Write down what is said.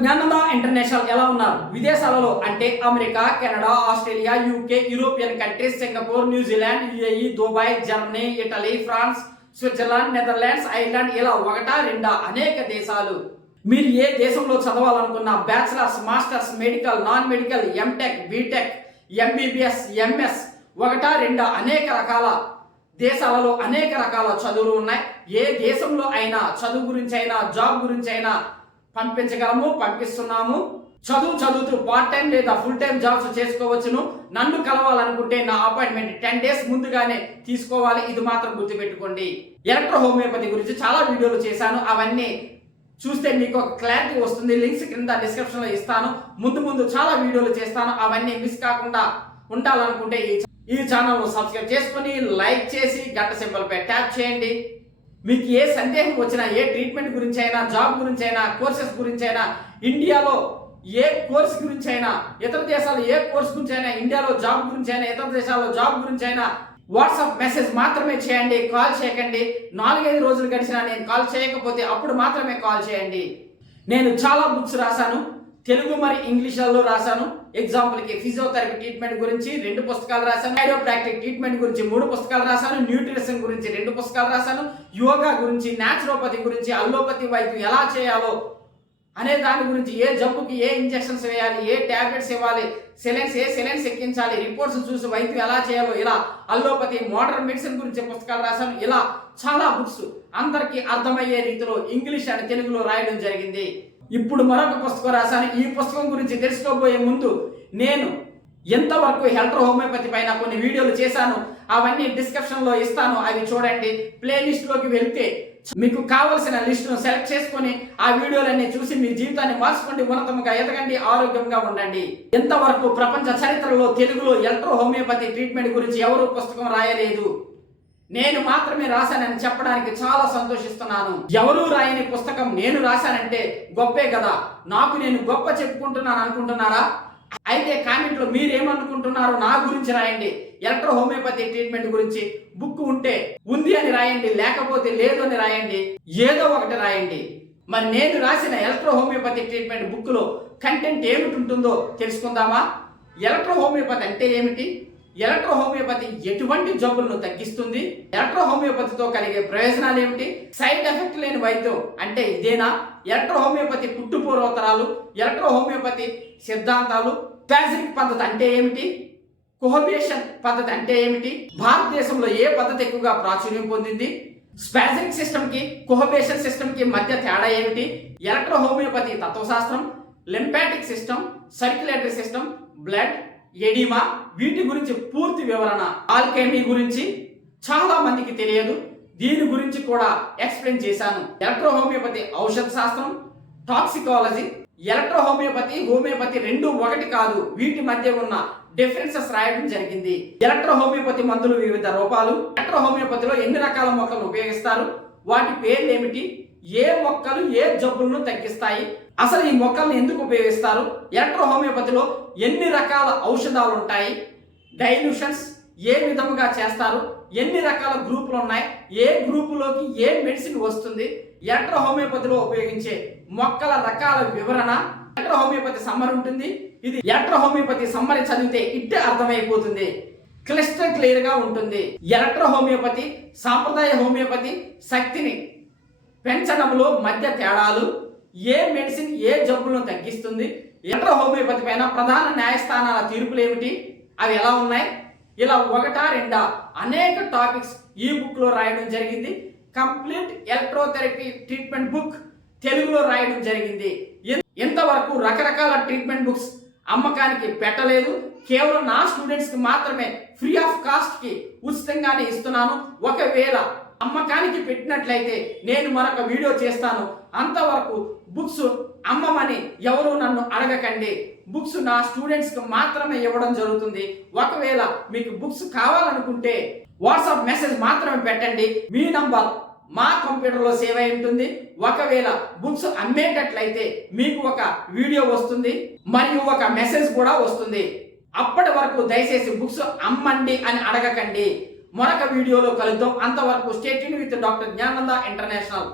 Jnananda international ఎలా ఉన్నారు? విదేశాలలో అంటే America Canada Australia UK European countries Singapore New Zealand UAE Dubai Germany Italy France Switzerland Netherlands Ireland ఇలా ఒకటా రెండా అనేక దేశాలు. మీరు ఏ దేశంలో చదవాలనుకున్న bachelors masters medical non medical M Tech B Tech MBBS MS ఒకటా రెండా అనేక రకాల దేశాలలో అనేక రకాల చదువులు ఉన్నాయి. ఏ దేశంలో అయినా చదువు గురించి అయినా జాబ్ గురించి అయినా పంపించగలము పంపిస్తున్నాము. చదువు చదువుతూ పార్ట్ టైం లేదా ఫుల్ టైం జాబ్స్ చేసుకోవచ్చును. నన్ను కలవాలనుకుంటే నా అపాయింట్మెంట్ టెన్ డేస్ ముందుగానే తీసుకోవాలి. ఇది మాత్రం గుర్తుపెట్టుకోండి. ఎలక్ట్రో హోమియోపతి గురించి చాలా వీడియోలు చేశాను. అవన్నీ చూస్తే మీకు ఒక క్లారిటీ వస్తుంది. లింక్స్ కింద డిస్క్రిప్షన్లో ఇస్తాను. ముందు ముందు చాలా వీడియోలు చేస్తాను. అవన్నీ మిస్ కాకుండా ఉండాలనుకుంటే ఈ ఈ ఛానల్ సబ్స్క్రైబ్ చేసుకొని లైక్ చేసి గంట సింబల్ పై ట్యాప్ చేయండి. మీకు ఏ సందేహం వచ్చినా ఏ ట్రీట్మెంట్ గురించి అయినా జాబ్ గురించి అయినా కోర్సెస్ గురించి అయినా ఇండియాలో ఏ కోర్స్ గురించి అయినా ఇతర దేశాలు ఏ కోర్స్ గురించి అయినా ఇండియాలో జాబ్ గురించి అయినా ఇతర దేశాల్లో జాబ్ గురించి అయినా వాట్సాప్ మెసేజ్ మాత్రమే చేయండి కాల్ చేయకండి. నాలుగైదు రోజులు గడిచినా నేను కాల్ చేయకపోతే అప్పుడు మాత్రమే కాల్ చేయండి. నేను చాలా బుక్స్ రాశాను. తెలుగు మరి ఇంగ్లీష్లలో రాశాను. ఎగ్జాంపుల్కి ఫిజియోథెరపీ ట్రీట్మెంట్ గురించి రెండు పుస్తకాలు రాశాను. హైడోప్రాక్టిక్ ట్రీట్మెంట్ గురించి మూడు పుస్తకాలు రాశాను. న్యూట్రిషన్ గురించి రెండు పుస్తకాలు రాశాను. యోగా గురించి న్యాచురోపతి గురించి అల్లోపతి వైద్యం ఎలా చేయాలో అనే దాని గురించి ఏ జబ్బుకి ఏ ఇంజెక్షన్స్ వేయాలి ఏ టాబ్లెట్స్ ఇవ్వాలి సెలెన్స్ ఏ సెలెన్స్ ఎక్కించాలి రిపోర్ట్స్ చూసి వైద్యం ఎలా చేయాలో ఇలా అల్లోపతి మోడర్న్ మెడిసిన్ గురించి పుస్తకాలు రాశాను. ఇలా చాలా బుక్స్ అందరికీ అర్థమయ్యే రీతిలో ఇంగ్లీష్ అండ్ తెలుగులో రాయడం జరిగింది. ఇప్పుడు మరొక పుస్తకం రాశాను. ఈ పుస్తకం గురించి తెలుసుకోబోయే ముందు నేను ఎంతవరకు హెల్టర్ హోమియోపతి పైన కొన్ని వీడియోలు చేశాను అవన్నీ డిస్క్రిప్షన్లో ఇస్తాను. అవి చూడండి. ప్లేలిస్ట్లోకి వెళ్తే మీకు కావలసిన లిస్టును సెలెక్ట్ చేసుకొని ఆ వీడియోలన్నీ చూసి మీ జీవితాన్ని మార్చుకోండి ఉన్నతంగా ఎదగండి ఆరోగ్యంగా ఉండండి. ఎంతవరకు ప్రపంచ చరిత్రలో తెలుగులో ఎలక్ట్రో హోమియోపతి ట్రీట్మెంట్ గురించి ఎవరు పుస్తకం రాయలేదు? నేను మాత్రమే రాశానని చెప్పడానికి చాలా సంతోషిస్తున్నాను. ఎవరు రాయని పుస్తకం నేను రాశానంటే గొప్పే కదా. నాకు నేను గొప్ప చెప్పుకుంటున్నాను అనుకుంటున్నారా? అయితే కామెంట్లో మీరేమనుకుంటున్నారో నా గురించి రాయండి. ఎలక్ట్రో హోమియోపతి ట్రీట్మెంట్ గురించి బుక్ ఉంటే ఉంది అని రాయండి లేకపోతే లేదు అని రాయండి ఏదో ఒకటి రాయండి. మరి నేను రాసిన ఎలక్ట్రో హోమియోపతి ట్రీట్మెంట్ బుక్లో కంటెంట్ ఏమిటి ఉంటుందో తెలుసుకుందామా? ఎలక్ట్రో హోమియోపతి అంటే ఏమిటి? ఎలక్ట్రో హోమియోపతి ఎటువంటి జబ్బులను తగ్గిస్తుంది? ఎలక్ట్రో హోమియోపతితో కలిగే ప్రయోజనాలు ఏమిటి? సైడ్ ఎఫెక్ట్ లేని వైద్యం అంటే ఇదేనా? ఎలక్ట్రో హోమియోపతి పుట్టుపూర్వోత్తరాలు ఎలక్ట్రో హోమియోపతి సిద్ధాంతాలు స్పాజిక్ పద్ధతి అంటే ఏమిటి? కోహబియేషన్ పద్ధతి అంటే ఏమిటి? భారతదేశంలో ఏ పద్ధతి ఎక్కువగా ప్రాచుర్యం పొందింది? స్పాజిక్ సిస్టమ్కి కోహబేషన్ సిస్టమ్కి మధ్య తేడా ఏమిటి? ఎలక్ట్రో హోమియోపతి తత్వశాస్త్రం lymphatic system circulatory system blood oedema వీటి గురించి పూర్తి వివరణ ఆల్కెమీ గురించి చాలా మందికి తెలియదు. దీని గురించి కూడా ఎక్స్ప్లెయిన్ చేశాను. ఎలక్ట్రో హోమియోపతి ఔషధ శాస్త్రం టాక్సికాలజీ. ఎలక్ట్రో హోమియోపతి హోమియోపతి రెండు ఒకటి కాదు. వీటి మధ్య ఉన్న డిఫరెన్సెస్ రాయడం జరిగింది. ఎలక్ట్రో హోమియోపతి మందులు వివిధ రూపాలు. ఎలక్ట్రో హోమియోపతిలో ఎన్ని రకాల మొక్కలను ఉపయోగిస్తారు? వాటి పేర్లు ఏమిటి? ఏ మొక్కలు ఏ జబ్బులను తగ్గిస్తాయి? అసలు ఈ మొక్కల్ని ఎందుకు ఉపయోగిస్తారు? ఎలక్ట్రో హోమియోపతిలో ఎన్ని రకాల ఔషధాలు ఉంటాయి డైల్యూషన్స్ ఏ విధముగా చేస్తారు? ఎన్ని రకాల గ్రూపులు ఉన్నాయి ఏ గ్రూపులోకి ఏ మెడిసిన్ వస్తుంది? ఎలక్ట్రో హోమియోపతిలో ఉపయోగించే మొక్కల రకాల వివరణ ఎలక్ట్రో హోమియోపతి సమ్మర్ ఉంటుంది. ఇది ఎలక్ట్రో హోమియోపతి సమ్మర్ చదివితే ఇట్టే అర్థమైపోతుంది. క్లిస్టర్ క్లియర్గా ఉంటుంది. ఎలక్ట్రో హోమియోపతి సాంప్రదాయ హోమియోపతి శక్తిని పెంచడంలో మధ్య తేడాలు ఏ మెడిసిన్ ఏ జబ్బులను తగ్గిస్తుంది? ఎంత హోమియోపతి పైన ప్రధాన న్యాయస్థానాల తీర్పులు ఏమిటి? అవి ఎలా ఉన్నాయి? ఇలా ఒకటా రెండా? అనేక టాపిక్స్ ఈ బుక్లో రాయడం జరిగింది. కంప్లీట్ ఎలక్ట్రోథెరపీ ట్రీట్మెంట్ బుక్ తెలుగులో రాయడం జరిగింది. ఇంతవరకు రకరకాల ట్రీట్మెంట్ బుక్స్ అమ్మకానికి పెట్టలేదు. కేవలం నా స్టూడెంట్స్కి మాత్రమే ఫ్రీ ఆఫ్ కాస్ట్కి ఉచితంగానే ఇస్తున్నాను. ఒకవేళ అమ్మకానికి పెట్టినట్లయితే నేను మరొక వీడియో చేస్తాను. అంతవరకు బుక్స్ అమ్మమని ఎవరు నన్ను అడగకండి. బుక్స్ నా స్టూడెంట్స్కి మాత్రమే ఇవ్వడం జరుగుతుంది. ఒకవేళ మీకు బుక్స్ కావాలనుకుంటే వాట్సాప్ మెసేజ్ మాత్రమే పెట్టండి. మీ నంబర్ మా కంప్యూటర్లో సేవ్ అయి ఉంటుంది. ఒకవేళ బుక్స్ అమ్మేటట్లయితే మీకు ఒక వీడియో వస్తుంది. మరియు ఒక మెసేజ్ కూడా వస్తుంది. అప్పటి వరకు దయచేసి బుక్స్ అమ్మండి అని అడగకండి. మరొక వీడియోలో కలుద్దాం. అంతవరకు stay with doctor Gnananda international